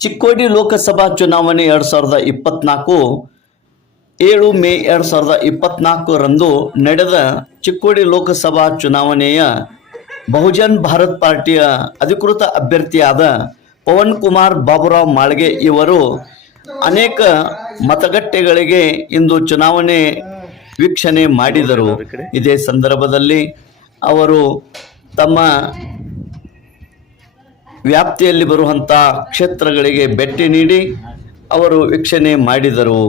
ಚಿಕ್ಕೋಡಿ ಲೋಕಸಭಾ ಚುನಾವಣೆ ಎರಡು ಸಾವಿರದ ಇಪ್ಪತ್ನಾಲ್ಕು ಏಳು ಮೇ ಎರಡು ಸಾವಿರದ ಇಪ್ಪತ್ನಾಲ್ಕರಂದು ನಡೆದ ಚಿಕ್ಕೋಡಿ ಲೋಕಸಭಾ ಚುನಾವಣೆಯ ಬಹುಜನ್ ಭಾರತ್ ಪಾರ್ಟಿಯ ಅಧಿಕೃತ ಅಭ್ಯರ್ಥಿಯಾದ ಪವನ್ ಕುಮಾರ್ ಬಾಬುರಾವ್ ಮಾಳ್ಗೆ ಇವರು ಅನೇಕ ಮತಗಟ್ಟೆಗಳಿಗೆ ಇಂದು ಚುನಾವಣೆ ವೀಕ್ಷಣೆ ಮಾಡಿದರು. ಇದೇ ಸಂದರ್ಭದಲ್ಲಿ ಅವರು ತಮ್ಮ ವ್ಯಾಪ್ತಿಯಲ್ಲಿ ಬರುವಂಥ ಕ್ಷೇತ್ರಗಳಿಗೆ ಭೇಟಿ ನೀಡಿ ಅವರು ವೀಕ್ಷಣೆ ಮಾಡಿದರು.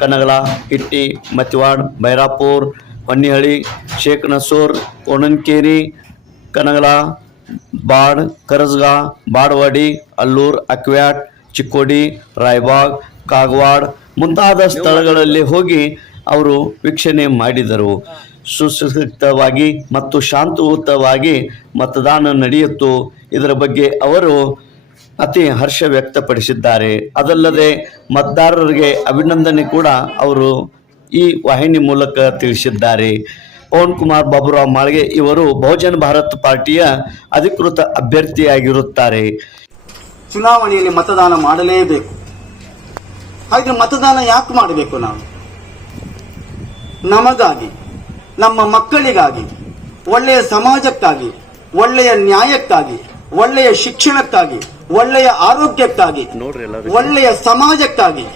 ಕನಗಲ, ಇಟ್ಟಿ, ಮತಿವಾಡ್, ಬೈರಾಪುರ್, ಹೊನ್ನಿಹಳ್ಳಿ ಶೇಖ್ ನಸೂರ್ ಕೋಣನ್ಕೇರಿ ಕನಗಲ, ಬಾಡ್, ಕರಸ್ಗಾ, ಬಾಡ್ವಾಡಿ, ಅಲ್ಲೂರ್, ಅಕ್ವ್ಯಾಟ್, ಚಿಕ್ಕೋಡಿ, ರಾಯ್ಬಾಗ್, ಕಾಗವಾಡ್ ಮುಂತಾದ ಸ್ಥಳಗಳಲ್ಲಿ ಹೋಗಿ ಅವರು ವೀಕ್ಷಣೆ ಮಾಡಿದರು. ಸುಸೂಕ್ತವಾಗಿ ಮತ್ತು ಶಾಂತಯುತವಾಗಿ ಮತದಾನ ನಡೆಯಿತು. ಇದರ ಬಗ್ಗೆ ಅವರು ಅತಿ ಹರ್ಷ ವ್ಯಕ್ತಪಡಿಸಿದ್ದಾರೆ. ಅದಲ್ಲದೆ ಮತದಾರರಿಗೆ ಅಭಿನಂದನೆ ಕೂಡ ಅವರು ಈ ವಾಹಿನಿ ಮೂಲಕ ತಿಳಿಸಿದ್ದಾರೆ. ಪವನ್ ಕುಮಾರ್ ಬಾಬುರಾವ್ ಮಾಳ್ಗೆ ಇವರು ಬಹುಜನ ಭಾರತ್ ಪಾರ್ಟಿಯ ಅಧಿಕೃತ ಅಭ್ಯರ್ಥಿಯಾಗಿರುತ್ತಾರೆ. ಚುನಾವಣೆಯಲ್ಲಿ ಮತದಾನ ಮಾಡಲೇಬೇಕು. ಹಾಗೆ ಮತದಾನ ಯಾಕೆ ಮಾಡಬೇಕು ನಾವು? ನಮಗಾಗಿ. ನಮ್ಮ ಮಕ್ಕಳಿಗಾಗಿ ಒಳ್ಳೆಯ ಸಮಾಜಕ್ಕಾಗಿ ಒಳ್ಳೆಯ ನ್ಯಾಯಕ್ಕಾಗಿ ಒಳ್ಳೆಯ ಶಿಕ್ಷಣಕ್ಕಾಗಿ ಒಳ್ಳೆಯ ಆರೋಗ್ಯಕ್ಕಾಗಿ ಒಳ್ಳೆಯ ಸಮಾಜಕ್ಕಾಗಿ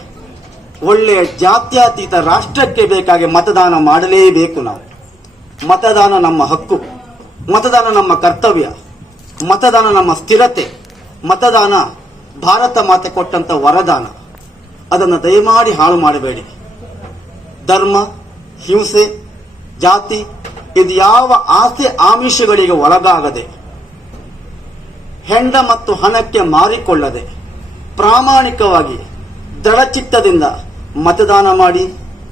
ಒಳ್ಳೆಯ ಜಾತ್ಯತೀತ ರಾಷ್ಟ್ರಕ್ಕೆ ಬೇಕಾಗಿ ಮತದಾನ ಮಾಡಲೇಬೇಕು ನಾವು. ಮತದಾನ ನಮ್ಮ ಹಕ್ಕು ಮತದಾನ ನಮ್ಮ ಕರ್ತವ್ಯ ಮತದಾನ ನಮ್ಮ ಸ್ಥಿರತೆ ಮತದಾನ ಭಾರತ ಮಾತೆ ಕೊಟ್ಟಂತ ವರದಾನ. ಅದನ್ನು ದಯಮಾಡಿ ಹಾಳು ಮಾಡಬೇಡಿ. ಧರ್ಮ ಹಿಂಸೆ ಜಾತಿ ಇದು ಯಾವ ಆಸೆ ಆಮಿಷಗಳಿಗೆ ಒಳಗಾಗದೆ ಹೆಂಡ ಮತ್ತು ಹಣಕ್ಕೆ ಮಾರಿಕೊಳ್ಳದೆ ಪ್ರಾಮಾಣಿಕವಾಗಿ ದೃಢಚಿತ್ತದಿಂದ ಮತದಾನ ಮಾಡಿ